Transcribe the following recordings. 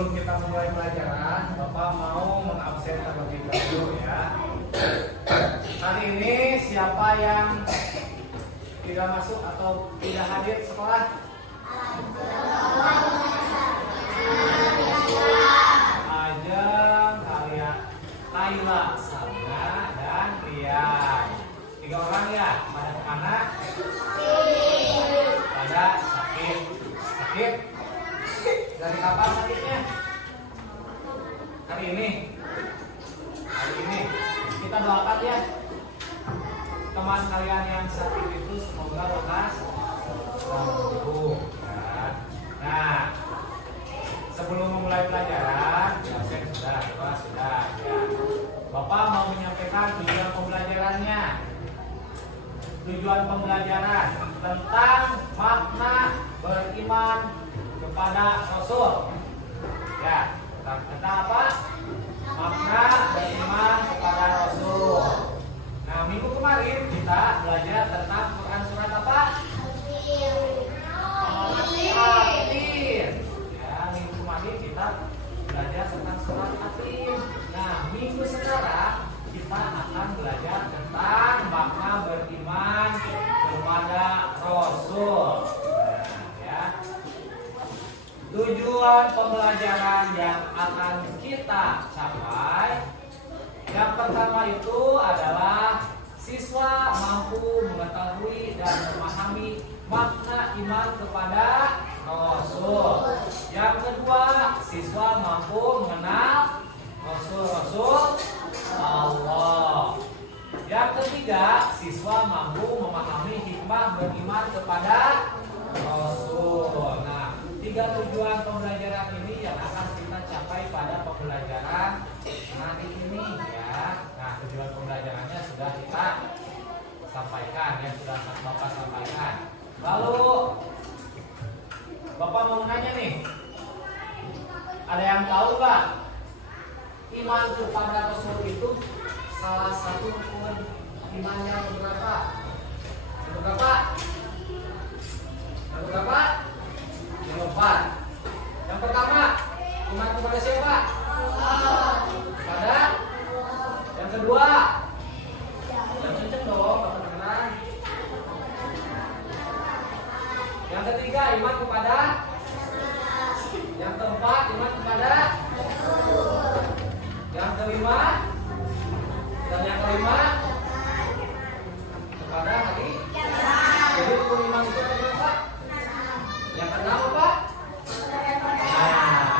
sebelum kita mulai pelajaran, Bapak mau mengabsen terlebih dahulu ya. Hari ini siapa yang tidak masuk atau tidak hadir sekolah? Ajeng, Kaila, Sabna, dan Rian. 3 orang ya. Pada kemana? Pada sakit. Sakit? Dari kapan sakitnya? Hari ini. Hari ini. Kita doakan ya. Teman kalian yang sakit itu semoga lekas sembuh. Ya. Nah, sebelum memulai pelajaran, absen sudah, sudah. Ya. Bapak mau menyampaikan tujuan pembelajarannya. Tujuan pembelajaran tentang makna beriman kepada Rasul. Ya, tentang apa? Makna beriman kepada Rasul. Nah, minggu kemarin kita belajar tentang Quran surat apa? Al-Atin. Ya, minggu kemarin kita belajar tentang surat Atin. Nah, minggu sekarang kita akan belajar tentang makna beriman kepada Rasul. Nah, ya. Tujuan pembelajaran yang akan kita capai yang pertama itu adalah siswa mampu mengetahui dan memahami makna iman kepada Rasul. Yang kedua, siswa mampu mengenal Rasul-Rasul Allah. Yang ketiga, siswa mampu memahami hikmah beriman kepada Rasul. Nah, 3 tujuan pembelajaran ini yang akan kita capai pada pembelajaran hari ini ya. Nah, tujuan pembelajarannya sudah kita sampaikan, yang sudah Bapak sampaikan. Lalu Bapak mau nanya nih, ada yang tahu nggak iman kepada Rasul itu salah satu rukun imannya berapa? Berapa? Berapa? 4. Yang pertama, iman kepada siapa? Kepada. Yang kedua, yang kenceng dong, teman-teman. Yang ketiga, iman kepada. Yang keempat, iman kepada. Yang kelima, dan yang kelima kepada hari. Jadi rukun iman itu ada berapa? Yang keenam apa? Nah,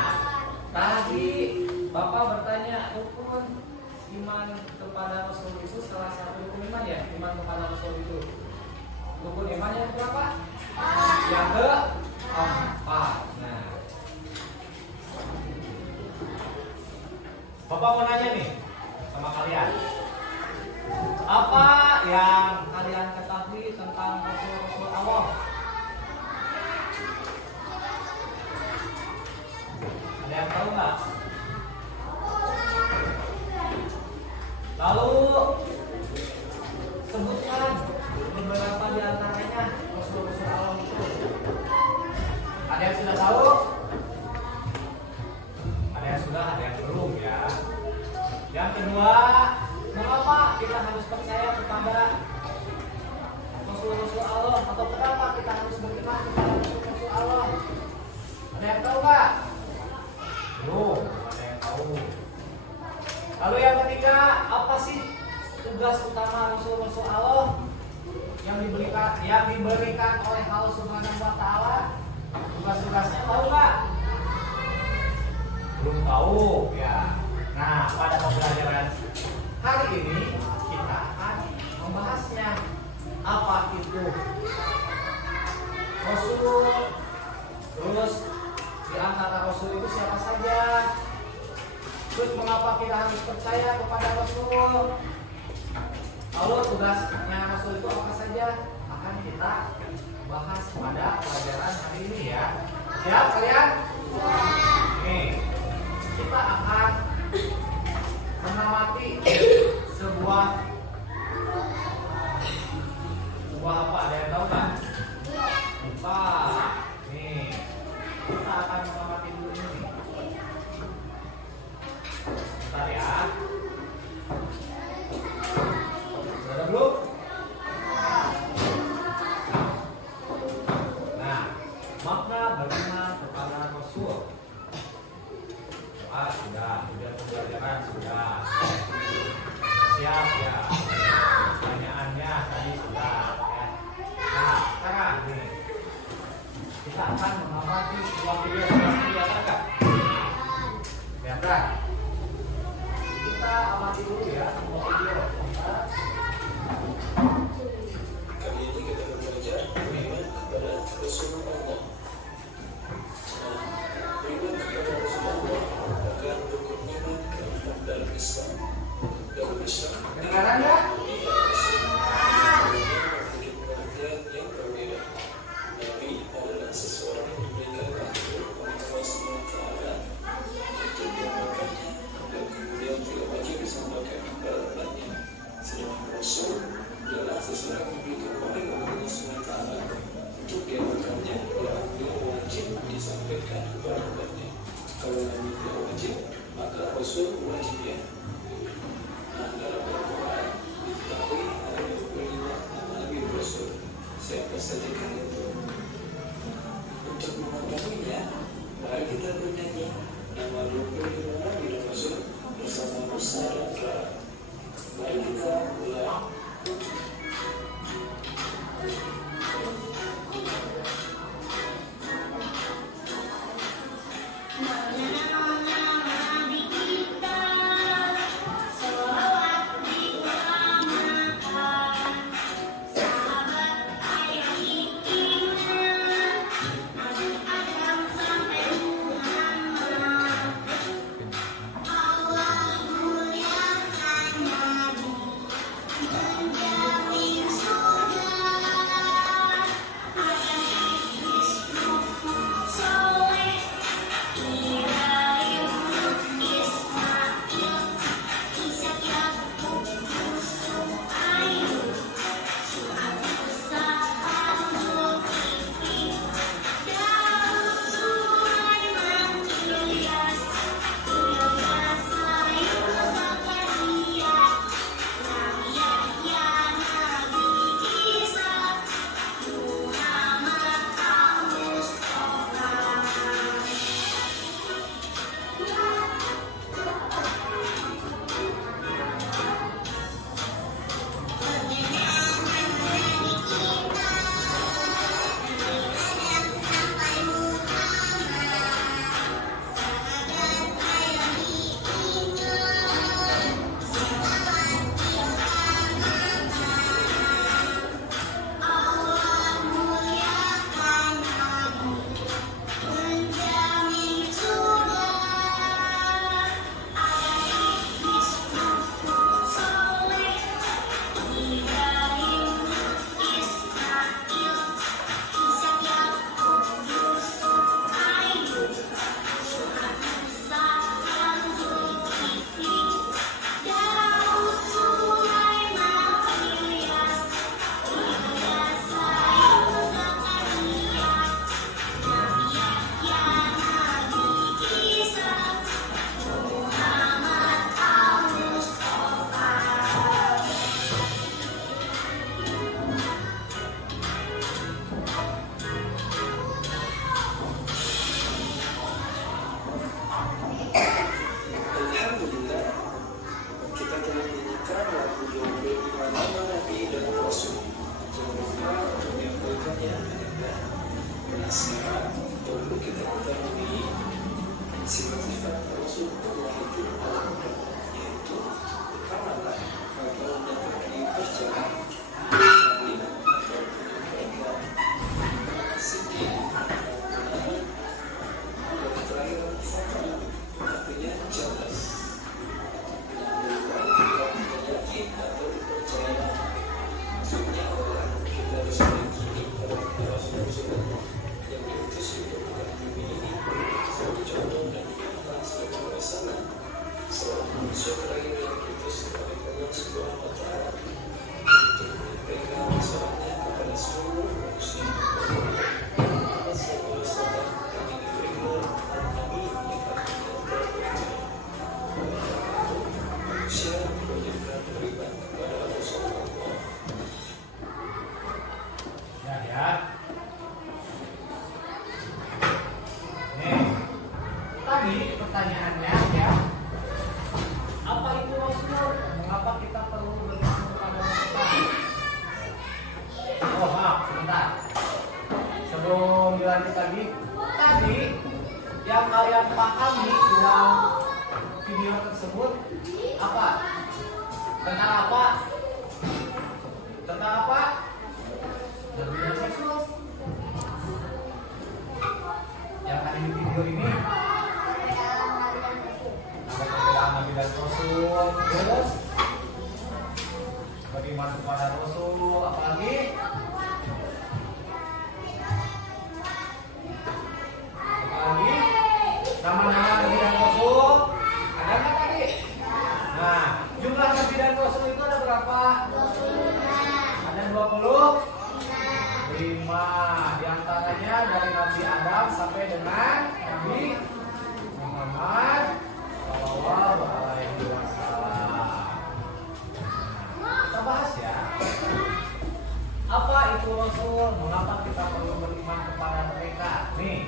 tadi Bapak bertanya rukun iman kepada Rasul itu salah satu rukun iman ya? Iman kepada Rasul itu rukun iman yang berapa? Yang keempat. Nah, Bapak mau nanya nih sama kalian, apa yang kalian ketahui tentang Rasul Allah? Ada yang tahu nggak? Lalu sebutkan beberapa di antaranya Rasul-Rasul Allah itu. Ada yang sudah tahu? Ada yang sudah, ada yang belum ya. Yang kedua, mengapa kita harus percaya kepada Rasul-Rasul Allah, atau kenapa kita harus beriman kepada Rasul-Rasul Allah? Ada yang tahu nggak? Belum, ada yang tahu. Lalu yang ketiga, apa sih tugas utama Rasul-Rasul Allah yang diberikan oleh Allah Subhanahu wa taala? Tugas-tugasnya tahu nggak? Belum tahu ya. Nah, pada pembelajaran hari ini kita akan membahasnya. Apa itu Rasul? Terus di antara Rasul itu siapa saja? Terus mengapa kita harus percaya kepada Rasul? Lalu tugasnya Rasul itu apa saja? Akan kita bahas pada pelajaran hari ini ya. Siap kalian? Nih, kita akan mengamati sebuah apa? Ada yang tahu kan? Lupa. Nih, kita akan mengamati dulu ini. Bentar ya. Udah belum? Nah, makna beriman kepada Rasul. Sudah pembelajaran sudah. Siap ya. Pertanyaannya tadi sudah ya. Nah, sekarang nih kita akan mengamati sebuah video yang ada. Lihat kan? Kita amati dulu ya sebuah video. Kali ini kita belajar beriman kepada Rasulullah. Beriman kepada Rasulullah akan rukun iman keempat dalam Islam. Dalam Islam, Kedengaran ya? yang berbeda. Nabi adalah seseorang yang diberikan wahyu oleh Allah SWT untuk menyampaikannya dan kemudian juga wajib disampaikan kepada umatnya. Sedangkan Rasul adalah seseorang yang diberikan wahyu oleh Allah SWT untuk diamalkannya dan beliau wajib disampaikan kepada umatnya. Kalau Nabi tidak wajib, maka Rasul wajibnya. Nah, dalam Al-Quran diketahui ada 25 nama Nabi Rasul. Siapa saja kalian? Untuk mengetahuinya, mari kita bernyanyi nama 25 Nabi dan Rasul bersama Musa dan Clara. Mari kita mulai. sifat-sifat Rasulullah itu yaitu pertama kalau menjadi berjalan saling atau mereka sedih dan terakhir fakta artinya jelas yakin atau dipercaya maksudnya adalah kita bisa yakini pada Rasulullah yang diutus untuk bukan bumi ini sebagai contoh dan Tadi pertanyaannya ya, apa itu Rasul? Mengapa kita perlu beriman kepada Rasul? Oh maaf, sebentar. Sebelum dilanjut lagi, tadi yang kalian pahami dalam video tersebut apa? Tentang apa? Tentang apa? Nabi dan Rasul. Yang tadi di video ini ada perbedaan Nabi dan Rasul, terus beriman kepada Rasul, apalagi nama-nama Nabi dan Rasul ada nggak tadi? Nah, jumlah Nabi dan Rasul itu ada berapa? Ada 25. Di antaranya dari Nabi Adam sampai dengan Nabi Muhammad Shallallahu Alaihi Wasallam. Kita bahas ya. Apa itu Rasul? Mengapa kita perlu beriman kepada mereka? Nih,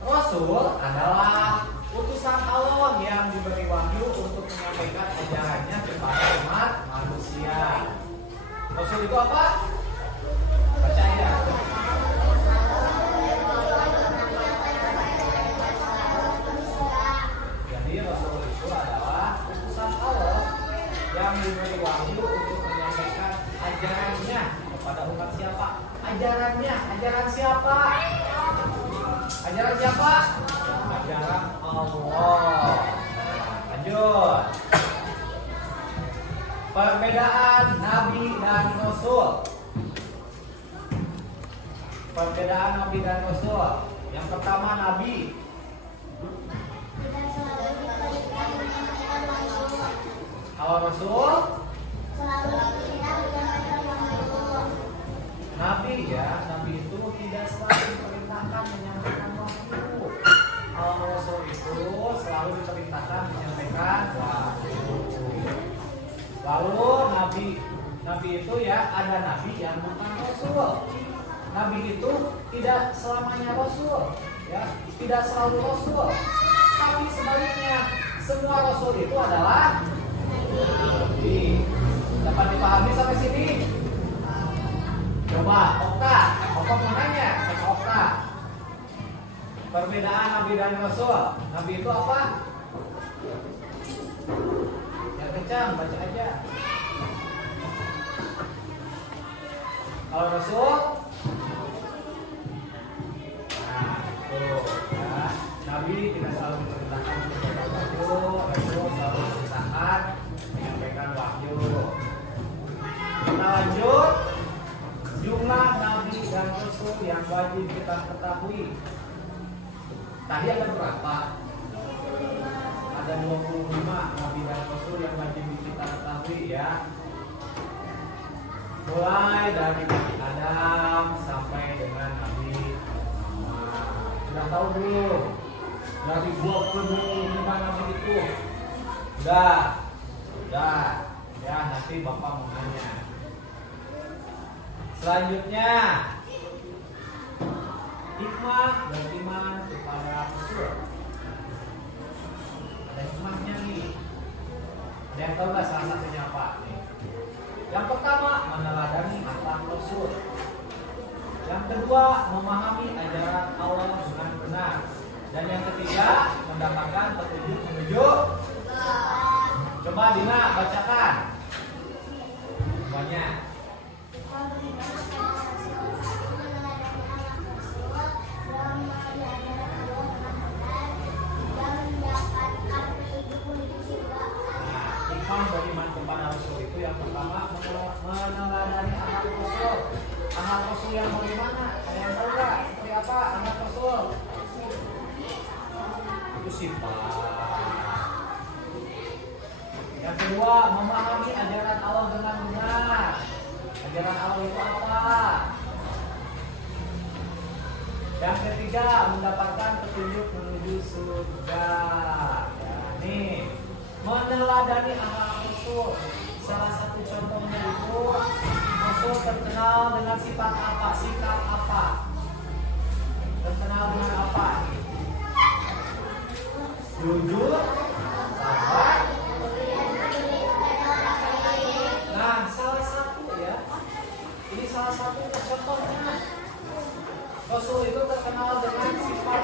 Rasul adalah utusan Allah yang diberi wahyu untuk menyampaikan ajarannya kepada umat manusia. Rasul itu apa? Baca ya. Jadi Rasul itu adalah utusan Allah yang diberi wahyu untuk menyampaikan ajarannya kepada umat siapa? Ajarannya, ajaran siapa? Ajaran siapa? Ajaran Allah. Lanjut. Perbedaan Nabi dan Rasul. Perbedaan Nabi dan Rasul. Yang pertama Nabi. Kalau Rasul? Nabi ya, Nabi itu tidak selalu diperintahkan menyampaikan wahyu. Kalau Rasul itu selalu diperintahkan menyampaikan wahyu. Lalu Nabi itu ya, ada Nabi yang bukan Rasul. Nabi itu tidak selamanya Rasul, ya, tidak selalu Rasul. Tapi sebaliknya, semua Rasul itu adalah Nabi. Dapat dipahami sampai sini? Coba, Okta mau nanya sama Okta. Perbedaan Nabi dan Rasul. Nabi itu apa? Ya kencang, baca aja. Kalau Rasul, nah tuh ya, Nabi tidak selalu diperintahkan menyampaikan wahyu, Rasul selalu diperintahkan menyampaikan wahyu. Kita lanjut. Jumlah Nabi dan Rasul yang wajib kita ketahui. Tadi ada berapa? Ada 25 Nabi dan Rasul yang wajib kita ketahui ya. Mulai dari Nabi Adam sampai dengan Nabi Muhammad. Sudah tahu belum? Dari 25 Nabi itu? Sudah. Ya nanti Bapak mau nanya. Selanjutnya, hikmah beriman kepada Rasul. Ada hikmahnya nih. Ada yang tahu nggak salah satunya apa? Nih. Yang pertama, meneladani akhlak Rasul. Yang kedua, memahami ajaran Allah dengan benar. Dan yang ketiga, mendapatkan petunjuk menuju. Coba Dina bacakan semuanya. Beriman kepada Rasul itu yang pertama meneladani anak Rasul. Anak Rasul yang bagaimana? Ada yang tahu nggak? Seperti apa anak Rasul? Itu sifat. Yang kedua, memahami ajaran Allah dengan benar. Ajaran Allah itu apa? Yang ketiga, mendapatkan petunjuk menuju surga. Ya, nih. Meneladani akhlak Rasul. Salah satu contohnya itu Rasul terkenal dengan sifat apa? Sikap apa? Terkenal dengan apa? jujur, sabar. Nah, salah satu ya. Ini salah satu contohnya. Rasul itu terkenal dengan sifat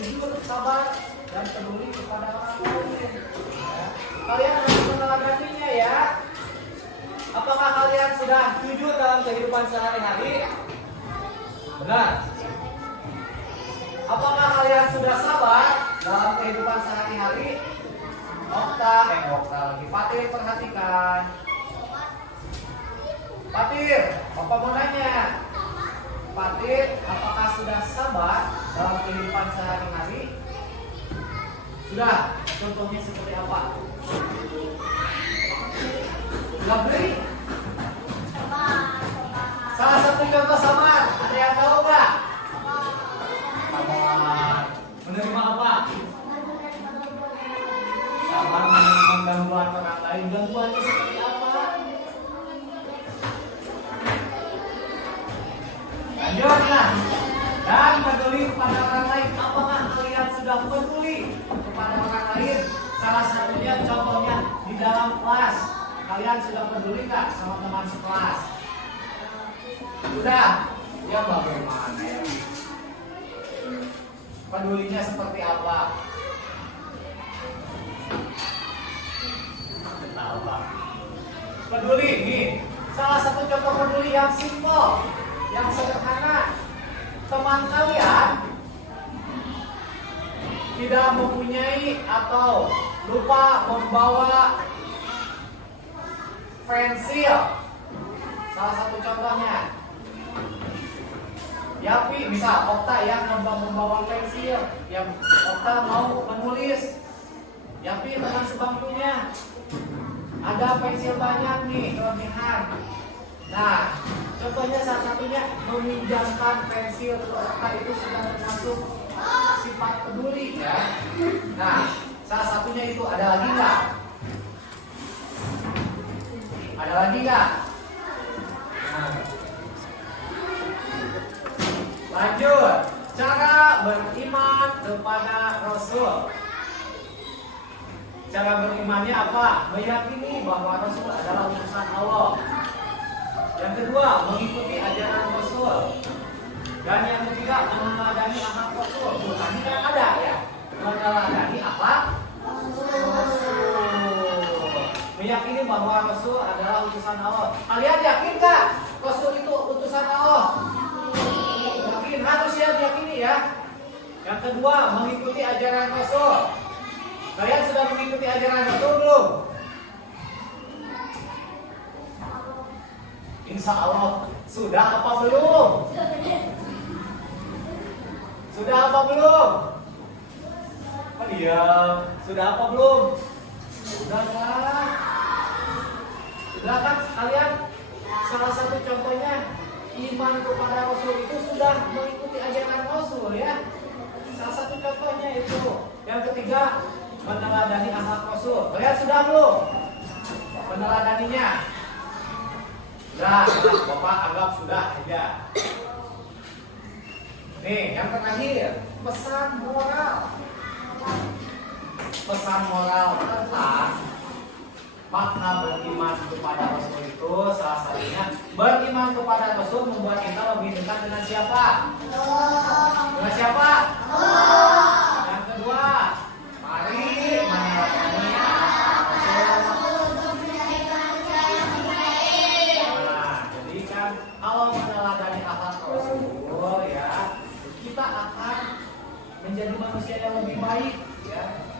jujur, sabar, dan peduli kepada orang lain. Ya. Kalian harus meneladaninya ya. Apakah kalian sudah jujur dalam kehidupan sehari-hari? Benar. Apakah kalian sudah sabar dalam kehidupan sehari-hari? Okta lagi. Fatir, perhatikan. Fatir, Bapak mau nanya. Fatir, apakah sudah sabar dalam kehidupan sehari-hari? Sudah. Contohnya seperti apa? Sudah beri? Salah satu contoh sabar, ada yang tahu nggak? Sabar. Menerima apa? Sabar menerima gangguan orang lain. Gangguannya seperti apa? Lanjutlah. Dan peduli kepada orang lain. Apakah kalian sudah peduli kepada orang lain? Salah satunya contohnya di dalam kelas. Kalian sudah peduli nggak sama teman sekelas? Sudah. Ya bagaimana ya? Pedulinya seperti apa? Tahu Pak. Peduli nih. Salah satu contoh peduli yang simpel, yang sederhana. Teman kalian tidak mempunyai atau lupa membawa pensil. Salah satu contohnya. Yapi, misal Okta yang membawa pensil, yang Okta mau menulis. Yapi teman sebangkunya ada pensil banyak nih, kelebihan. Nah, contohnya salah satunya meminjamkan pensil ke Okta itu sudah termasuk sifat peduli ya. Nah, salah satunya itu ada lagi nggak? Ada lagi nggak? Nah. Lanjut, cara beriman kepada Rasul. Cara berimannya apa? Meyakini bahwa Rasul adalah utusan Allah. Yang kedua, mengikuti ajaran Rasul. Dan yang ketiga, meneladani akhlak Rasul. Tadi kan ada ya, meneladani akhlak Rasul. Meyakini bahwa Rasul adalah utusan Allah. Kalian yakin nggak Rasul itu utusan Allah? Yakin, harus ya diyakini ya. Yang kedua, mengikuti ajaran Rasul. Kalian sudah mengikuti ajaran Rasul belum? Insya Allah sudah apa belum? Sudah apa belum? Apa diam? Sudah apa belum? Sudah kan? Sudah kan kalian? Salah satu contohnya iman kepada Rasul itu sudah mengikuti ajaran Rasul ya. Salah satu contohnya itu. Yang ketiga, meneladani akhlak Rasul. Kalian sudah belum meneladaninya? Sudah, Bapak anggap sudah aja. Nih, yang terakhir, pesan moral. Pesan moral tentang makna beriman kepada Rasul itu salah satunya beriman kepada Rasul membuat kita lebih dekat dengan siapa? Dengan siapa? Yang kedua, mari meneladani akhlak Rasul. Nah, jadi kan kalau meneladani akhlak Rasul ya, kita akan menjadi manusia yang lebih baik ya.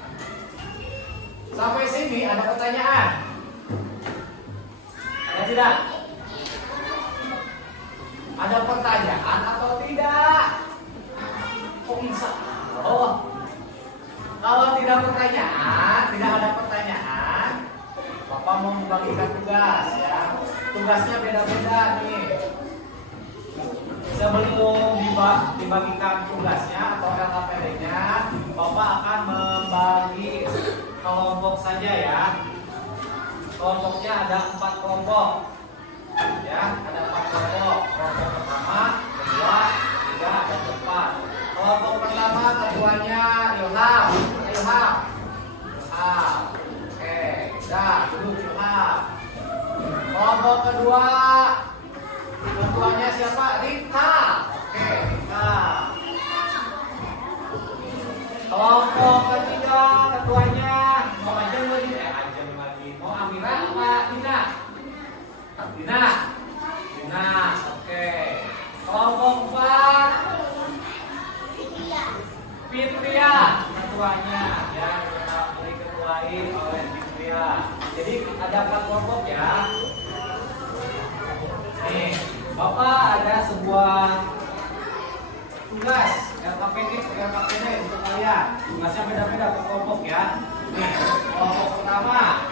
Sampai sini ada pertanyaan? Ada tidak? Ada pertanyaan atau tidak? Oh insya Allah. Kalau tidak pertanyaan, tidak ada pertanyaan, Bapak mau membagikan tugas ya. Tugasnya beda-beda nih. Sebelum dibagikan tugasnya atau LKPD-nya, Bapak akan membagi kelompok saja ya. Kelompoknya ada 4 kelompok. Ya, ada 4 kelompok. Kelompok pertama, kedua, ketiga, dan keempat. Kelompok pertama ketuanya Ilham. kedua, ketuanya siapa? Rika. Oke, Rika. Kelompok ketiga, ketuanya mau Ajeng lagi. Mau Amira apa Dina? Dina. Oke. Kelompok 4, Fitria ketuanya ya, kita diketuain oleh Fitria. Jadi ada 4 kelompok ya. Nih, Bapak ada sebuah tugas LKPD untuk kalian. Tugasnya beda-beda per kelompok ya. Nih, kelompok pertama.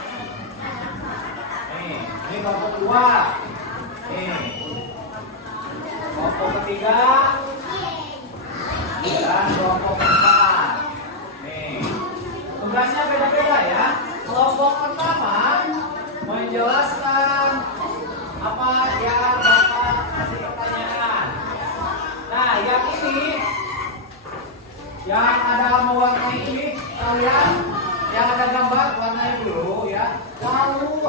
Ini kelompok 2. Nih. Kelompok ketiga. Dan kelompok 4. Nih. Tugasnya beda-beda ya. Kelompok pertama menjelaskan apa yang Bapak kasih pertanyaan. Nah, yang ini yang ada mewarnai ini kalian yang ada gambar warnai dulu ya. Lalu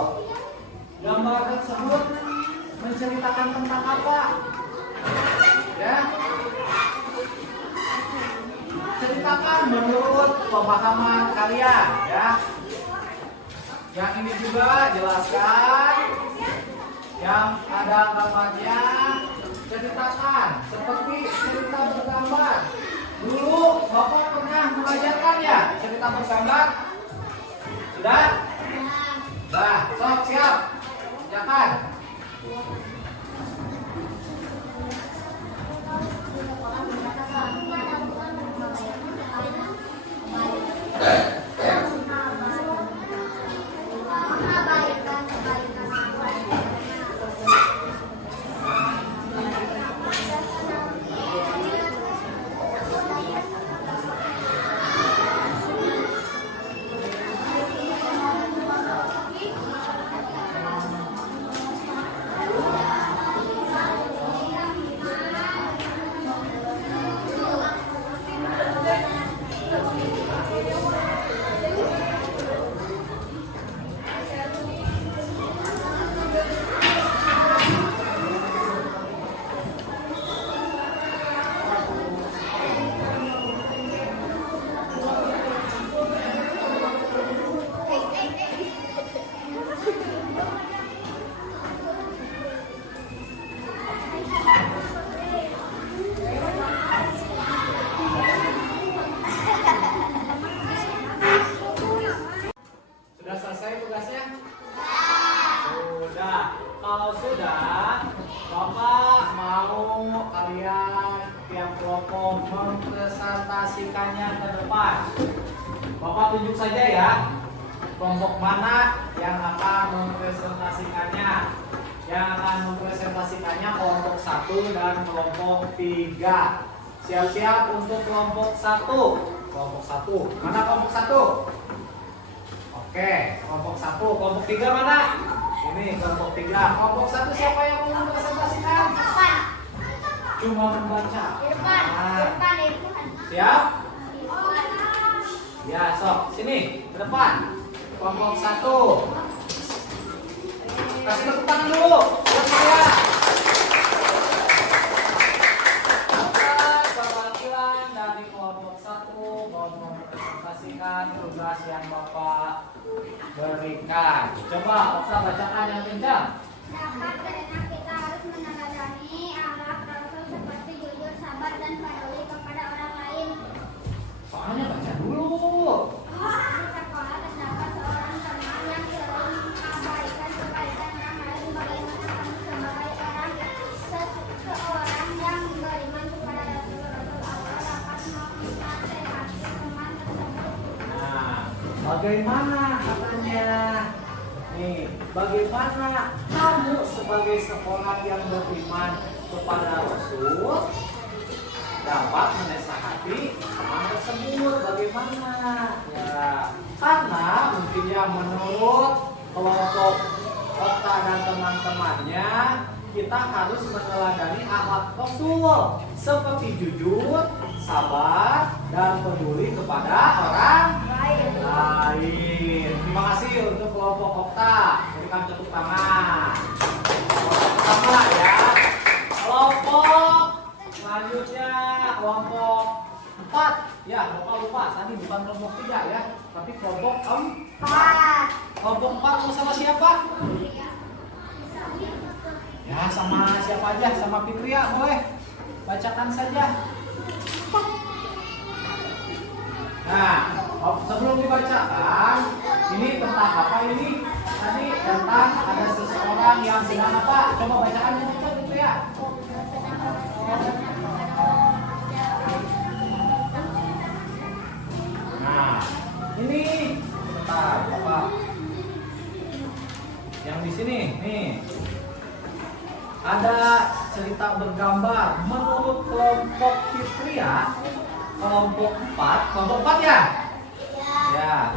gambar tersebut menceritakan tentang apa? Ya. Ceritakan menurut pemahaman kalian ya. Yang ini juga jelaskan. Yang ada gambarnya ceritakan seperti cerita bergambar. Dulu Bapak pernah mengajarkan ya cerita bergambar? Sudah? Nah, sok siap. Silakan. Kalau sudah, Bapak mau kalian tiap kelompok mempresentasikannya ke depan. Bapak tunjuk saja ya, kelompok mana yang akan mempresentasikannya. Yang akan mempresentasikannya kelompok 1 dan kelompok 3. Siap-siap untuk kelompok 1. Kelompok 1. Mana kelompok 1? Oke, kelompok 1. Kelompok 3 mana? Ini kelompok 3. Kelompok 1 siapa yang mau mempresentasikan? Cuma membaca. Nah. Siap? Ya, sok. Sini, ke depan. Kelompok 1. Kasih tepuk tangan dulu buat saya. Perwakilan dari kelompok 1 mau mempresentasikan tugas yang Bapak berikan. Coba Oksa bacakan yang kencang. Dapat karena kita harus meneladani akhlak Rasul seperti jujur, sabar, dan peduli kepada orang lain. Soalnya baca dulu. Di sekolah terdapat seorang teman yang sering mengabaikan kebaikan orang lain. Bagaimana kamu sebagai seorang yang beriman kepada Rasul Allah dapat menasehati teman tersebut? Nah, bagaimana katanya? Nih, bagaimana kamu sebagai seorang yang beriman kepada Rasul dapat menasehati teman tersebut? Bagaimana? Ya, karena mungkin ya menurut kelompok Okta dan teman-temannya kita harus meneladani akhlak Rasul seperti jujur, sabar, dan peduli kepada orang lain. Terima kasih untuk kelompok Okta. Berikan tepuk tangan. 4. Ya, Bapak lupa. Tadi bukan kelompok 3 ya, tapi kelompok 4. Kelompok 4 mau sama siapa? Ya, sama siapa aja? Sama Fitria boleh. Bacakan saja. Nah, sebelum dibacakan, ini tentang apa ini? Tadi tentang ada seseorang yang sedang apa? Coba bacakan yang itu ya. Nah, ini bentar, Bapak. Yang di sini, nih. Ada cerita bergambar menurut kelompok Fitria, kelompok 4 ya? Ya.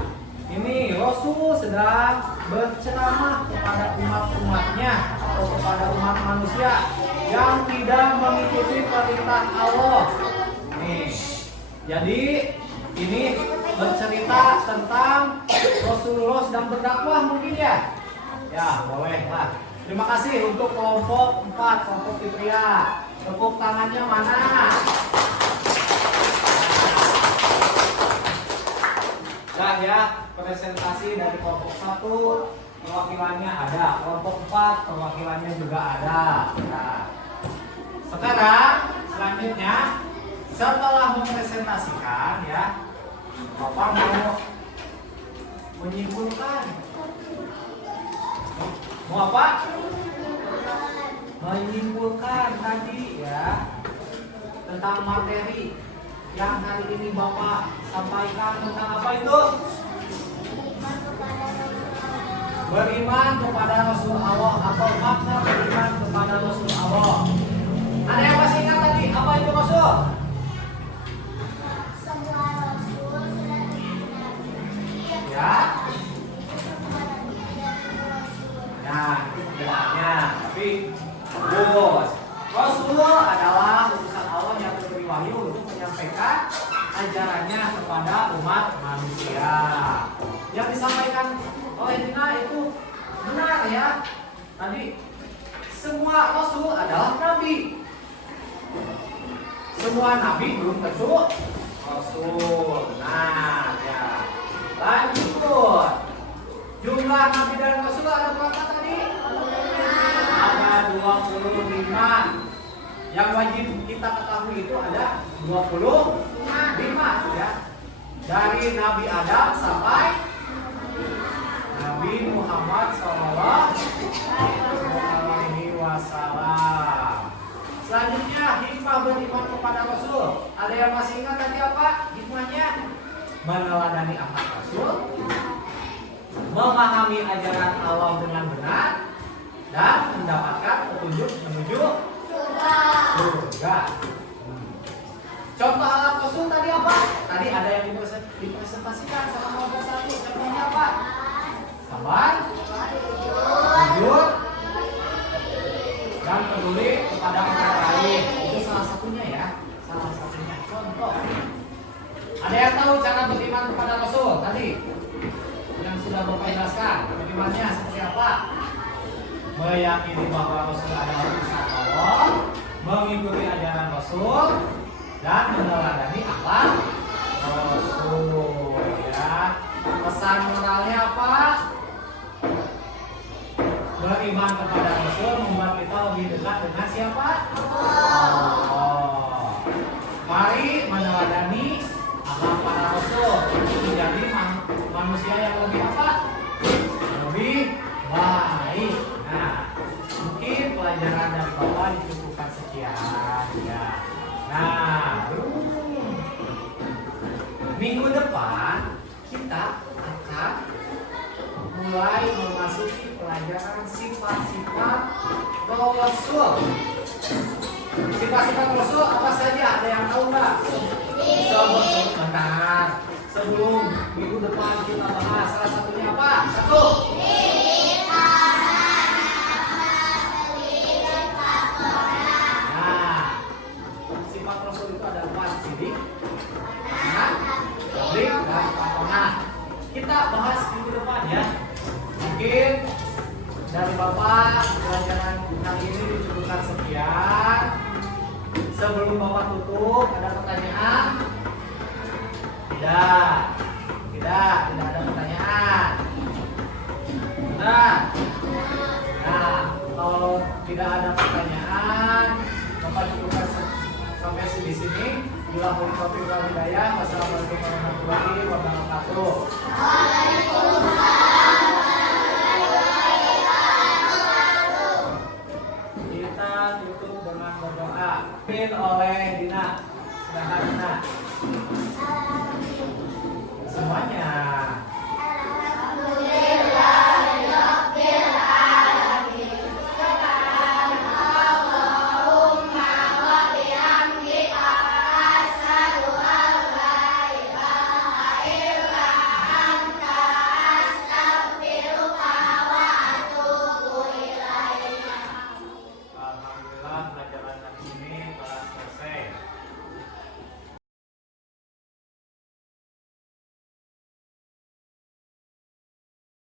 Ini Rasul sedang berceramah kepada umat-umatnya atau kepada umat manusia yang tidak mengikuti perintah Allah. Nih. Jadi ini bercerita tentang Rasulullah sedang berdakwah mungkin ya? Ya, boleh lah. Terima kasih untuk kelompok 4, kelompok Fitria. Tepuk tangannya mana? Nah ya, presentasi dari kelompok 1 perwakilannya ada, kelompok 4 perwakilannya juga ada. Nah, sekarang selanjutnya setelah mempresentasikan ya, Bapak mau menyimpulkan. Mau apa? Menyimpulkan tadi ya tentang materi yang hari ini Bapak sampaikan tentang apa itu? Beriman kepada Rasul Allah atau makna beriman kepada Rasul Allah. Ada yang masih ingat tadi apa itu Rasul? Semua rasul sudah Ya. Nah, itu penjelasannya. Tapi bos, Rasulullah adalah utusan Allah yang diberi wahyu untuk menyampaikan ajarannya kepada umat manusia. Yang disampaikan oleh Dina itu benar ya. Tadi semua Rasul adalah nabi. Semua nabi belum tentu Rasul. Nah, ya. Lanjut. Jumlah nabi dan rasul ada berapa tadi? Ada 25. Yang wajib kita ketahui itu ada 25 ya. Dari Nabi Adam sampai Nabi Muhammad SAW. Selanjutnya hikmah beriman kepada Rasul. Ada yang masih ingat tadi apa hikmahnya? Meneladani akhlak Rasul, memahami ajaran Allah dengan benar, dan mendapatkan petunjuk menuju surga. Contoh alat Rasul tadi apa? Tadi ada yang dipresentasikan sama kelompok 1. Contohnya apa? Sabar, jujur, dan peduli kepada orang lain. Itu salah satunya ya. Salah satunya. Contoh. Ada yang tahu cara beriman kepada Rasul tadi? Yang sudah Bapak jelaskan, berimannya seperti apa? Meyakini bahwa Rasul adalah utusan Allah, mengikuti ajaran Rasul, dan meneladani akhlak Rasul. Ya, pesan moralnya apa? Beriman kepada Rasul membuat kita lebih dekat dengan siapa? Allah. Mari meneladani akhlak para Rasul untuk menjadi manusia yang lebih apa? Lebih baik. Nah, mungkin pelajaran dari Bapak dicukupkan sekian ya. Nah, minggu depan kita akan mulai memasuki pelajaran sifat-sifat Rasul. Sifat-sifat Rasul apa saja? Ada yang tahu nggak? Sebentar. Sebelum minggu depan kita bahas salah satunya apa? 1. Nah, sifat Rasul itu ada 4. Sidik, tabligh, dan amanah. Kita bahas minggu depan ya. Mungkin dari Bapak pelajaran kali ini dicukupkan sekian. Sebelum Bapak tutup, ada pertanyaan? Tidak. Tidak ada pertanyaan. Nah, kalau tidak ada pertanyaan, Bapak cukupkan sampai di sini. Wassalamualaikum warahmatullahi wabarakatuh.